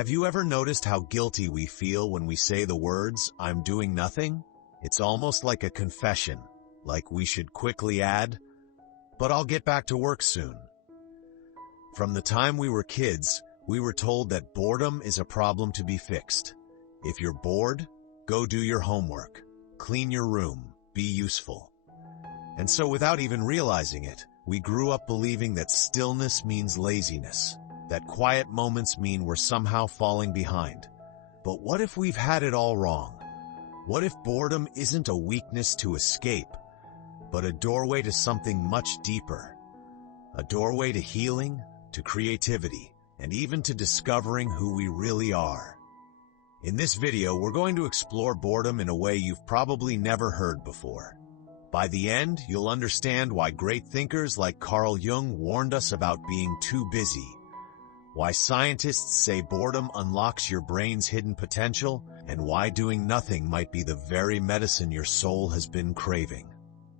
Have you ever noticed how guilty we feel when we say the words, "I'm doing nothing"? It's almost like a confession, like we should quickly add, "But I'll get back to work soon." From the time we were kids, we were told that boredom is a problem to be fixed. If you're bored, go do your homework, clean your room, be useful. And so without even realizing it, we grew up believing that stillness means laziness, that quiet moments mean we're somehow falling behind. But what if we've had it all wrong? What if boredom isn't a weakness to escape, but a doorway to something much deeper? A doorway to healing, to creativity, and even to discovering who we really are. In this video, we're going to explore boredom in a way you've probably never heard before. By the end, you'll understand why great thinkers like Carl Jung warned us about being too busy, why scientists say boredom unlocks your brain's hidden potential, and why doing nothing might be the very medicine your soul has been craving.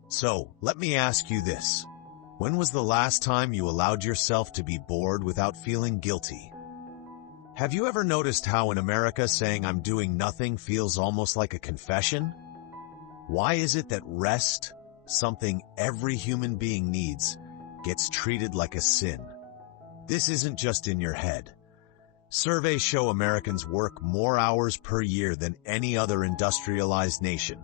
So, let me ask you this. When was the last time you allowed yourself to be bored without feeling guilty? Have you ever noticed how in America saying "I'm doing nothing" feels almost like a confession? Why is it that rest, something every human being needs, gets treated like a sin? This isn't just in your head. Surveys show Americans work more hours per year than any other industrialized nation,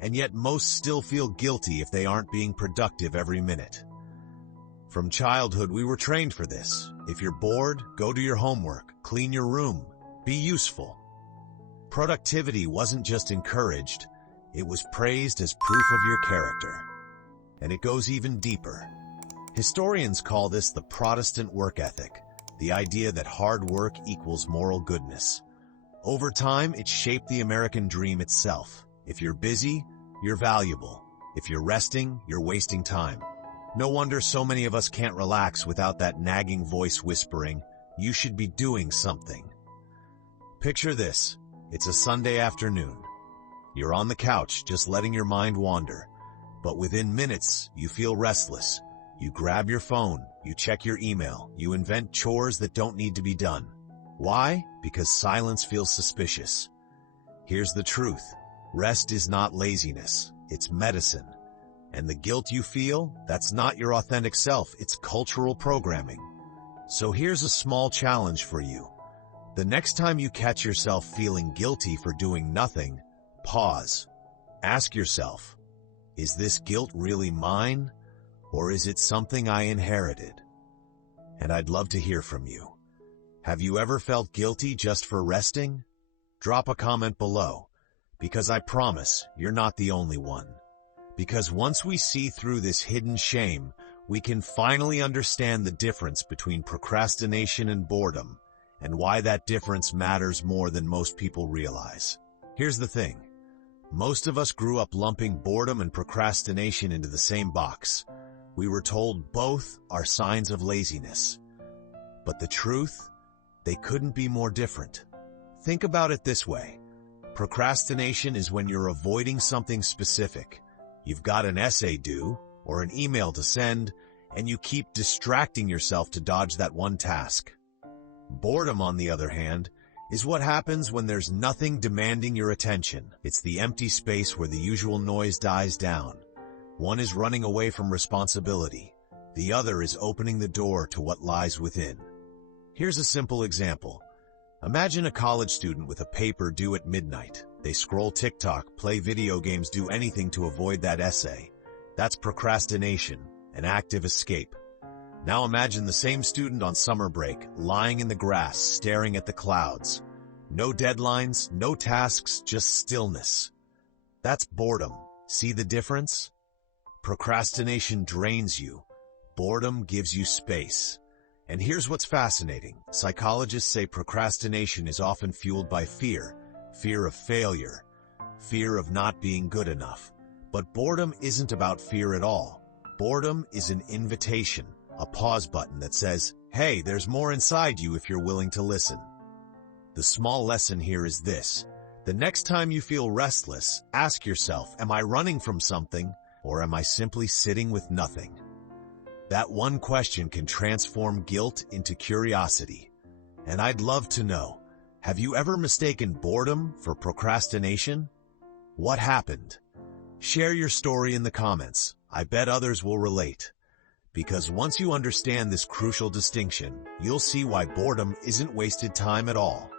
and yet most still feel guilty if they aren't being productive every minute. From childhood, we were trained for this. If you're bored, go do your homework, clean your room, be useful. Productivity wasn't just encouraged, it was praised as proof of your character. And it goes even deeper. Historians call this the Protestant work ethic, the idea that hard work equals moral goodness. Over time, it shaped the American dream itself. If you're busy, you're valuable. If you're resting, you're wasting time. No wonder so many of us can't relax without that nagging voice whispering, "You should be doing something." Picture this. It's a Sunday afternoon. You're on the couch, just letting your mind wander. But within minutes, you feel restless. You grab your phone, you check your email, you invent chores that don't need to be done. Why? Because silence feels suspicious. Here's the truth. Rest is not laziness, it's medicine. And the guilt you feel, that's not your authentic self, it's cultural programming. So here's a small challenge for you. The next time you catch yourself feeling guilty for doing nothing, pause. Ask yourself, is this guilt really mine? Or is it something I inherited? And I'd love to hear from you. Have you ever felt guilty just for resting? Drop a comment below, because I promise you're not the only one. Because once we see through this hidden shame, we can finally understand the difference between procrastination and boredom, and why that difference matters more than most people realize. Here's the thing. Most of us grew up lumping boredom and procrastination into the same box. We were told both are signs of laziness. But the truth? They couldn't be more different. Think about it this way. Procrastination is when you're avoiding something specific. You've got an essay due, or an email to send, and you keep distracting yourself to dodge that one task. Boredom, on the other hand, is what happens when there's nothing demanding your attention. It's the empty space where the usual noise dies down. One is running away from responsibility. The other is opening the door to what lies within. Here's a simple example. Imagine a college student with a paper due at midnight. They scroll TikTok, play video games, do anything to avoid that essay. That's procrastination, an active escape. Now imagine the same student on summer break, lying in the grass, staring at the clouds. No deadlines, no tasks, just stillness. That's boredom. See the difference? Procrastination drains you. Boredom gives you space. And here's what's fascinating. Psychologists say procrastination is often fueled by fear of failure, fear of not being good enough. But boredom isn't about fear at all. Boredom is an invitation, a pause button that says, hey, there's more inside you if you're willing to listen. The small lesson here is this. The next time you feel restless, ask yourself, am I running from something, or am I simply sitting with nothing? That one question can transform guilt into curiosity. And I'd love to know, Have you ever mistaken boredom for procrastination? What happened? Share your story in the comments. I bet others will relate. Because once you understand this crucial distinction, you'll see why boredom isn't wasted time at all.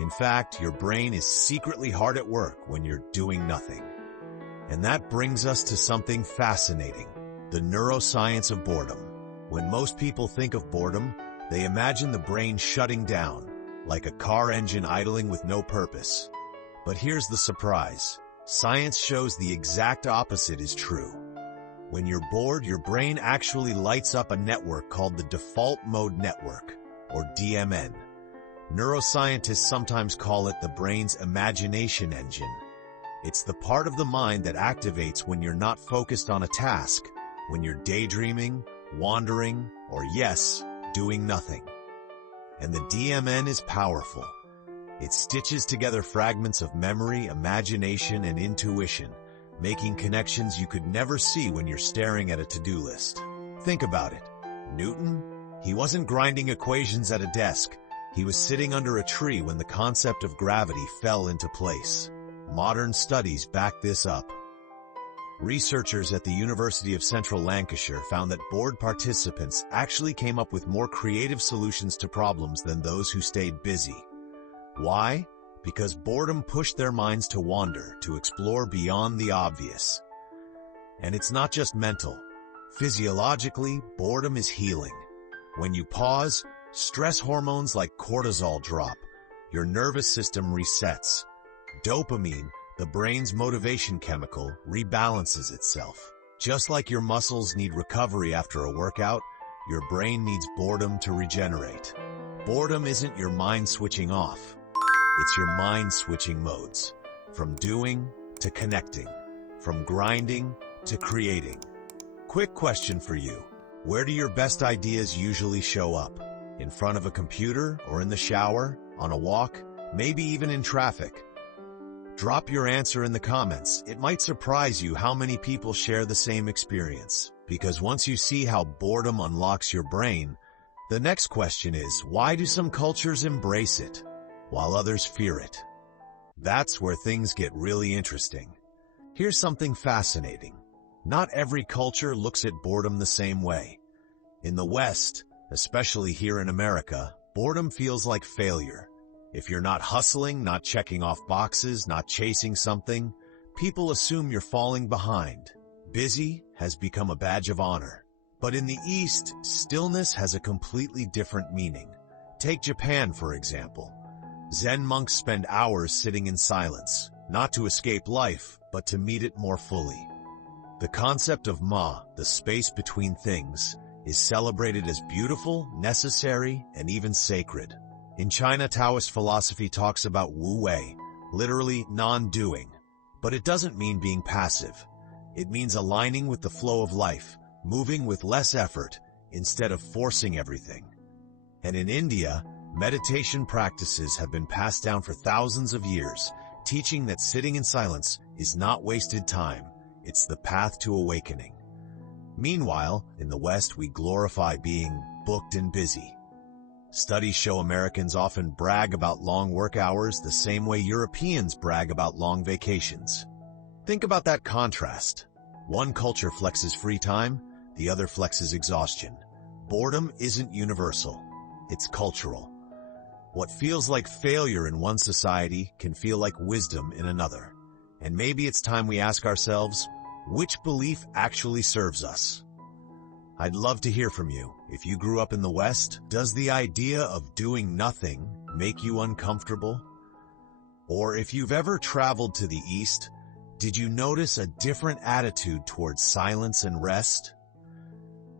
In fact, your brain is secretly hard at work when you're doing nothing. And that brings us to something fascinating, the neuroscience of boredom. When most people think of boredom, they imagine the brain shutting down, like a car engine idling with no purpose. But here's the surprise. Science shows the exact opposite is true. When you're bored, your brain actually lights up a network called the default mode network, or DMN. Neuroscientists sometimes call it the brain's imagination engine. It's the part of the mind that activates when you're not focused on a task, when you're daydreaming, wandering, or yes, doing nothing. And the DMN is powerful. It stitches together fragments of memory, imagination, and intuition, making connections you could never see when you're staring at a to-do list. Think about it. Newton? He wasn't grinding equations at a desk. He was sitting under a tree when the concept of gravity fell into place. Modern studies back this up. Researchers at the University of Central Lancashire found that bored participants actually came up with more creative solutions to problems than those who stayed busy. Why? Because boredom pushed their minds to wander, to explore beyond the obvious. And it's not just mental. Physiologically, boredom is healing. When you pause, stress hormones like cortisol drop. Your nervous system resets. Dopamine, the brain's motivation chemical, rebalances itself. Just like your muscles need recovery after a workout, your brain needs boredom to regenerate. Boredom isn't your mind switching off. It's your mind switching modes. From doing to connecting. From grinding to creating. Quick question for you. Where do your best ideas usually show up? In front of a computer or in the shower, on a walk, maybe even in traffic? Drop your answer in the comments. It might surprise you how many people share the same experience. Because once you see how boredom unlocks your brain, the next question is, why do some cultures embrace it, while others fear it? That's where things get really interesting. Here's something fascinating. Not every culture looks at boredom the same way. In the West, especially here in America, boredom feels like failure. If you're not hustling, not checking off boxes, not chasing something, people assume you're falling behind. Busy has become a badge of honor. But in the East, stillness has a completely different meaning. Take Japan, for example. Zen monks spend hours sitting in silence, not to escape life, but to meet it more fully. The concept of ma, the space between things, is celebrated as beautiful, necessary, and even sacred. In China, Taoist philosophy talks about wu wei, literally non-doing. But it doesn't mean being passive. It means aligning with the flow of life, moving with less effort, instead of forcing everything. And in India, meditation practices have been passed down for thousands of years, teaching that sitting in silence is not wasted time, it's the path to awakening. Meanwhile, in the West, we glorify being booked and busy. Studies show Americans often brag about long work hours the same way Europeans brag about long vacations. Think about that contrast. One culture flexes free time, the other flexes exhaustion. Boredom isn't universal, it's cultural. What feels like failure in one society can feel like wisdom in another. And maybe it's time we ask ourselves, which belief actually serves us? I'd love to hear from you. If you grew up in the West, does the idea of doing nothing make you uncomfortable? Or if you've ever traveled to the East, did you notice a different attitude towards silence and rest?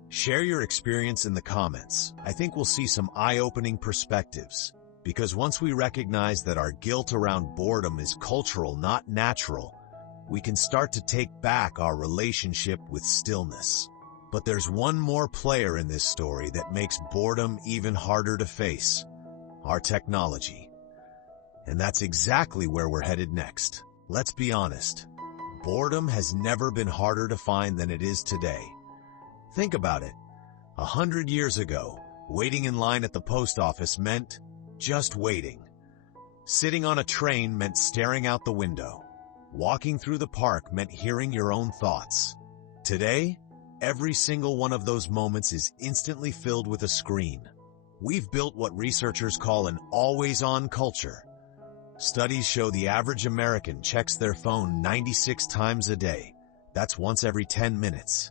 Share your experience in the comments. I think we'll see some eye-opening perspectives. Because once we recognize that our guilt around boredom is cultural, not natural, we can start to take back our relationship with stillness. But there's one more player in this story that makes boredom even harder to face: our technology. And that's exactly where we're headed next. Let's be honest. Boredom has never been harder to find than it is today. Think about it. 100 years ago, waiting in line at the post office meant just waiting. Sitting on a train meant staring out the window. Walking through the park meant hearing your own thoughts. Today, every single one of those moments is instantly filled with a screen. We've built what researchers call an always-on culture. Studies show the average American checks their phone 96 times a day. That's once every 10 minutes.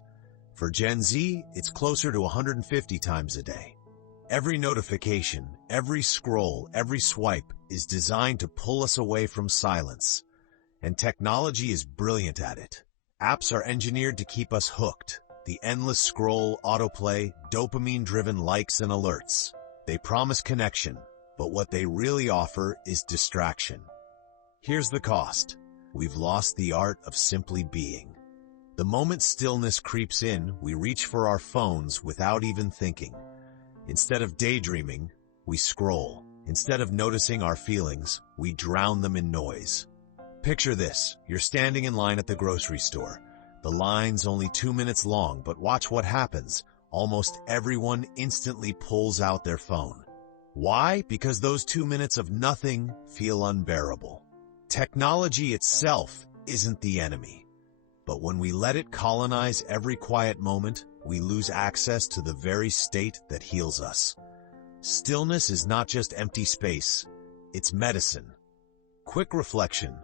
For Gen Z, it's closer to 150 times a day. Every notification, every scroll, every swipe is designed to pull us away from silence. And technology is brilliant at it. Apps are engineered to keep us hooked. The endless scroll, autoplay, dopamine-driven likes and alerts. They promise connection, but what they really offer is distraction. Here's the cost. We've lost the art of simply being. The moment stillness creeps in, we reach for our phones without even thinking. Instead of daydreaming, we scroll. Instead of noticing our feelings, we drown them in noise. Picture this. You're standing in line at the grocery store. The line's only 2 minutes long, but watch what happens. Almost everyone instantly pulls out their phone. Why? Because those 2 minutes of nothing feel unbearable. Technology itself isn't the enemy. But when we let it colonize every quiet moment, we lose access to the very state that heals us. Stillness is not just empty space, it's medicine. Quick reflection.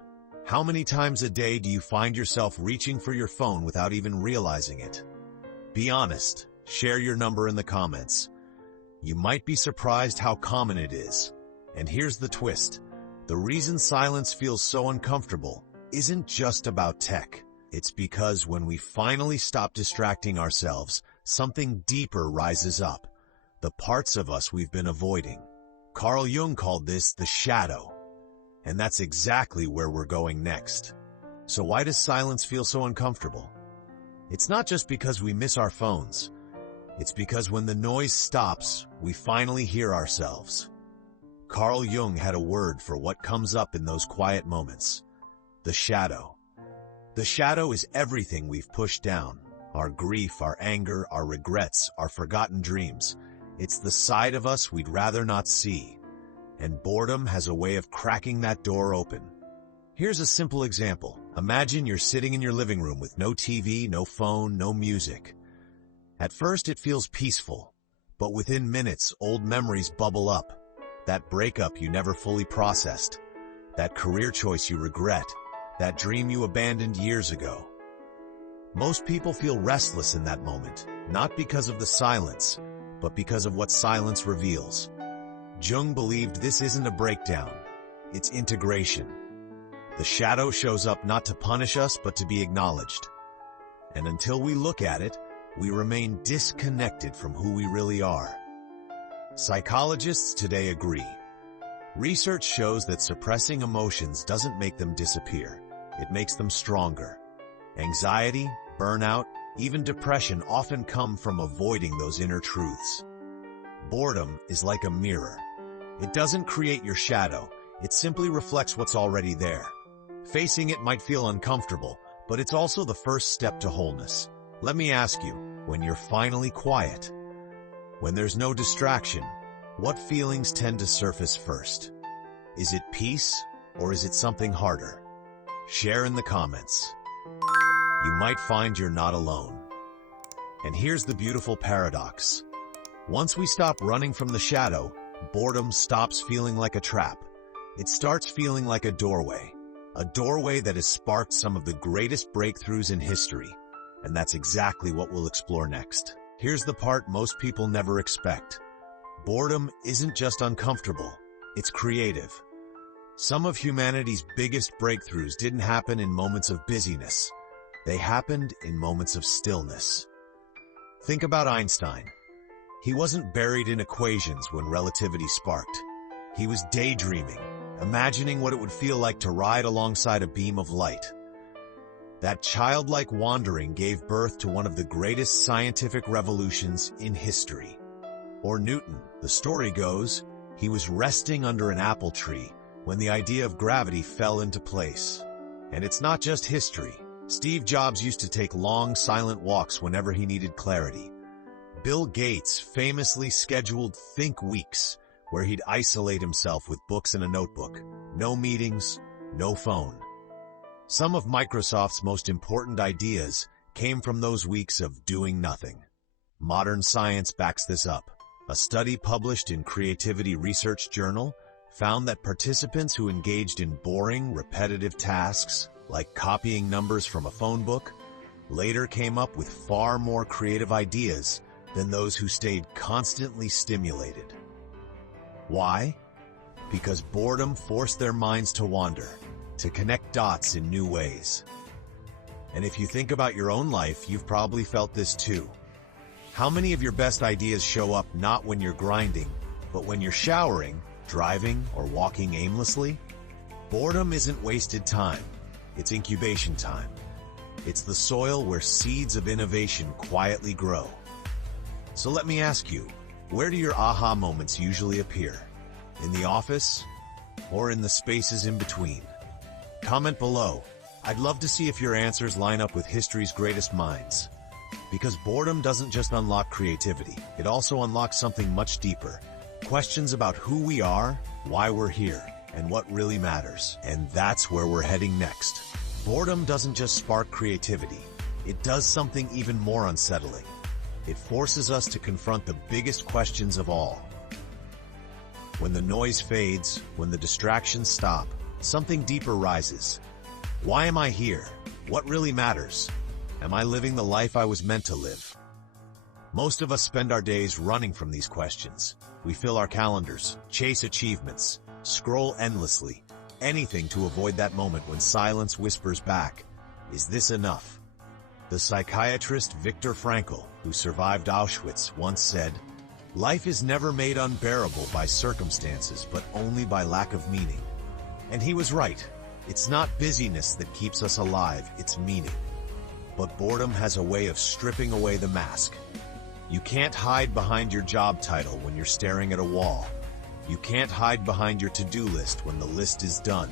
How many times a day do you find yourself reaching for your phone without even realizing it? Be honest. Share your number in the comments. You might be surprised how common it is. And here's the twist. The reason silence feels so uncomfortable isn't just about tech. It's because when we finally stop distracting ourselves, something deeper rises up. The parts of us we've been avoiding. Carl Jung called this the shadow. And that's exactly where we're going next. So why does silence feel so uncomfortable? It's not just because we miss our phones. It's because when the noise stops, we finally hear ourselves. Carl Jung had a word for what comes up in those quiet moments. The shadow. The shadow is everything we've pushed down. Our grief, our anger, our regrets, our forgotten dreams. It's the side of us we'd rather not see. And boredom has a way of cracking that door open. Here's a simple example. Imagine you're sitting in your living room with no TV, no phone, no music. At first it feels peaceful, but within minutes old memories bubble up. That breakup you never fully processed. That career choice you regret. That dream you abandoned years ago. Most people feel restless in that moment, not because of the silence, but because of what silence reveals. Jung believed this isn't a breakdown, it's integration. The shadow shows up not to punish us, but to be acknowledged. And until we look at it, we remain disconnected from who we really are. Psychologists today agree. Research shows that suppressing emotions doesn't make them disappear. It makes them stronger. Anxiety, burnout, even depression often come from avoiding those inner truths. Boredom is like a mirror. It doesn't create your shadow. It simply reflects what's already there. Facing it might feel uncomfortable, but it's also the first step to wholeness. Let me ask you, when you're finally quiet, when there's no distraction, what feelings tend to surface first? Is it peace, or is it something harder? Share in the comments. You might find you're not alone. And here's the beautiful paradox. Once we stop running from the shadow, boredom stops feeling like a trap. It starts feeling like a doorway that has sparked some of the greatest breakthroughs in history. And that's exactly what we'll explore next. Here's the part most people never expect. Boredom isn't just uncomfortable, it's creative. Some of humanity's biggest breakthroughs didn't happen in moments of busyness. They happened in moments of stillness. Think about Einstein. He wasn't buried in equations when relativity sparked. He was daydreaming, imagining what it would feel like to ride alongside a beam of light. That childlike wandering gave birth to one of the greatest scientific revolutions in history. Or Newton. The story goes, he was resting under an apple tree when the idea of gravity fell into place. And it's not just history. Steve Jobs used to take long, silent walks whenever he needed clarity. Bill Gates famously scheduled think weeks, where he'd isolate himself with books and a notebook. no meetings, no phone. Some of Microsoft's most important ideas came from those weeks of doing nothing. Modern science backs this up. A study published in Creativity Research Journal found that participants who engaged in boring, repetitive tasks, like copying numbers from a phone book, later came up with far more creative ideas than those who stayed constantly stimulated. Why? Because boredom forced their minds to wander, to connect dots in new ways. And if you think about your own life, you've probably felt this too. How many of your best ideas show up not when you're grinding, but when you're showering, driving, or walking aimlessly? Boredom isn't wasted time. It's incubation time. It's the soil where seeds of innovation quietly grow. So let me ask you, where do your aha moments usually appear? In the office? Or in the spaces in between? Comment below. I'd love to see if your answers line up with history's greatest minds. Because boredom doesn't just unlock creativity, it also unlocks something much deeper. Questions about who we are, why we're here, and what really matters. And that's where we're heading next. Boredom doesn't just spark creativity, it does something even more unsettling. It forces us to confront the biggest questions of all. When the noise fades, when the distractions stop, something deeper rises. Why am I here? What really matters? Am I living the life I was meant to live? Most of us spend our days running from these questions. We fill our calendars, chase achievements, scroll endlessly, anything to avoid that moment when silence whispers back, "Is this enough?" The psychiatrist Viktor Frankl, who survived Auschwitz, once said, "Life is never made unbearable by circumstances, but only by lack of meaning." And he was right. It's not busyness that keeps us alive, it's meaning. But boredom has a way of stripping away the mask. You can't hide behind your job title when you're staring at a wall. You can't hide behind your to-do list when the list is done.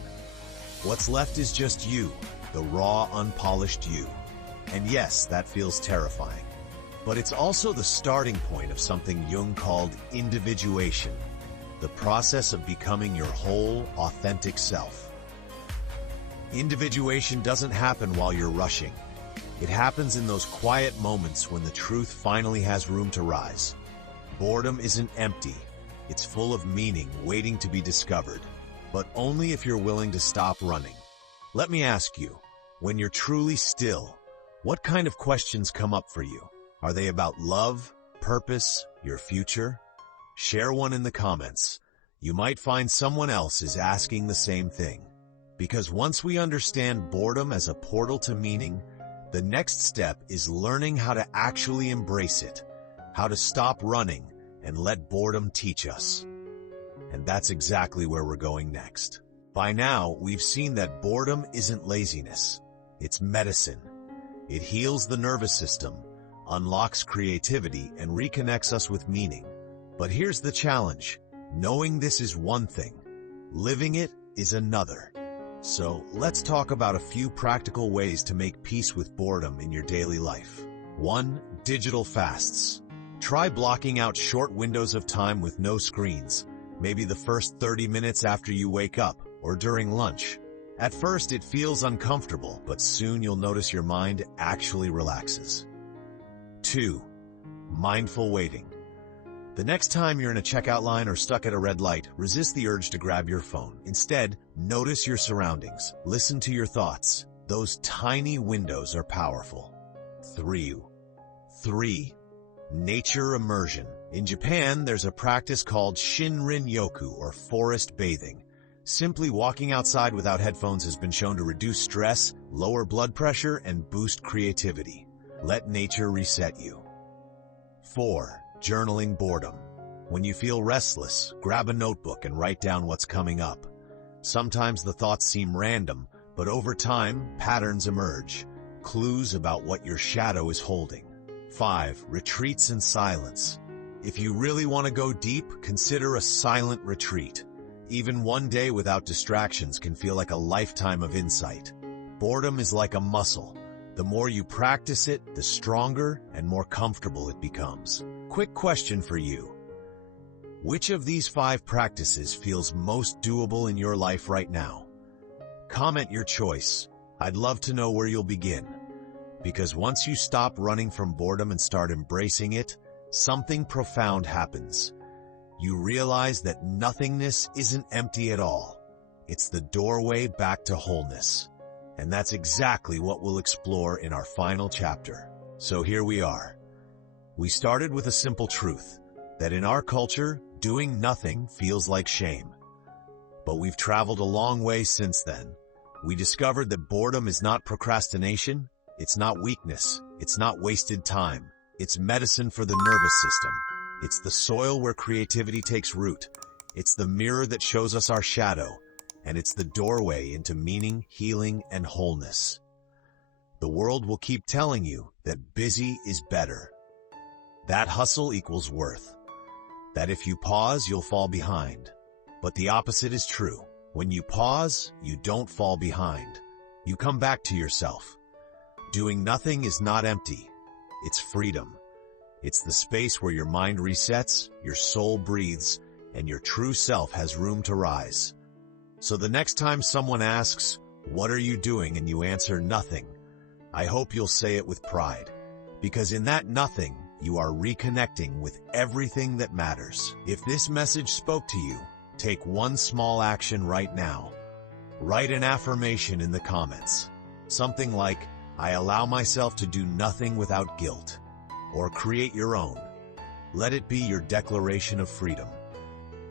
What's left is just you, the raw, unpolished you. And yes, that feels terrifying. But it's also the starting point of something Jung called individuation, the process of becoming your whole, authentic self. Individuation doesn't happen while you're rushing. It happens in those quiet moments when the truth finally has room to rise. Boredom isn't empty. It's full of meaning waiting to be discovered, but only if you're willing to stop running. Let me ask you, when you're truly still, what kind of questions come up for you? Are they about love, purpose, your future? Share one in the comments. You might find someone else is asking the same thing. Because once we understand boredom as a portal to meaning, the next step is learning how to actually embrace it, how to stop running and let boredom teach us. And that's exactly where we're going next. By now, we've seen that boredom isn't laziness. It's medicine. It heals the nervous system, unlocks creativity, and reconnects us with meaning. But here's the challenge. Knowing this is one thing. Living it is another. So let's talk about a few practical ways to make peace with boredom in your daily life. 1. Digital fasts. Try blocking out short windows of time with no screens, maybe the first 30 minutes after you wake up or during lunch. At first it feels uncomfortable, but soon you'll notice your mind actually relaxes. 2. Mindful waiting. The next time you're in a checkout line or stuck at a red light, resist the urge to grab your phone. Instead, notice your surroundings. Listen to your thoughts. Those tiny windows are powerful. 3. Nature immersion. In Japan, there's a practice called Shinrin-yoku, or forest bathing. Simply walking outside without headphones has been shown to reduce stress, lower blood pressure, and boost creativity. Let nature reset you. 4. Journaling boredom. When you feel restless, grab a notebook and write down what's coming up. Sometimes the thoughts seem random, but over time, patterns emerge, clues about what your shadow is holding. 5. Retreats in silence. If you really want to go deep, consider a silent retreat. Even one day without distractions can feel like a lifetime of insight. Boredom is like a muscle. The more you practice it, the stronger and more comfortable it becomes. Quick question for you. Which of these 5 practices feels most doable in your life right now? Comment your choice. I'd love to know where you'll begin. Because once you stop running from boredom and start embracing it, something profound happens. You realize that nothingness isn't empty at all. It's the doorway back to wholeness. And that's exactly what we'll explore in our final chapter. So here we are. We started with a simple truth, that in our culture, doing nothing feels like shame. But we've traveled a long way since then. We discovered that boredom is not procrastination, it's not weakness, it's not wasted time. It's medicine for the nervous system. It's the soil where creativity takes root. It's the mirror that shows us our shadow. And it's the doorway into meaning, healing, and wholeness. The world will keep telling you that busy is better. That hustle equals worth. That if you pause, you'll fall behind. But the opposite is true. When you pause, you don't fall behind. You come back to yourself. Doing nothing is not empty. It's freedom. It's the space where your mind resets, your soul breathes, and your true self has room to rise. So the next time someone asks, "What are you doing?" and you answer nothing, I hope you'll say it with pride. Because in that nothing, you are reconnecting with everything that matters. If this message spoke to you, take one small action right now. Write an affirmation in the comments. Something like, "I allow myself to do nothing without guilt." Or create your own. Let it be your declaration of freedom.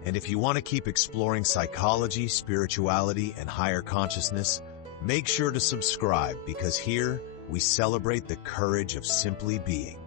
And if you want to keep exploring psychology, spirituality, and higher consciousness, make sure to subscribe because here we celebrate the courage of simply being.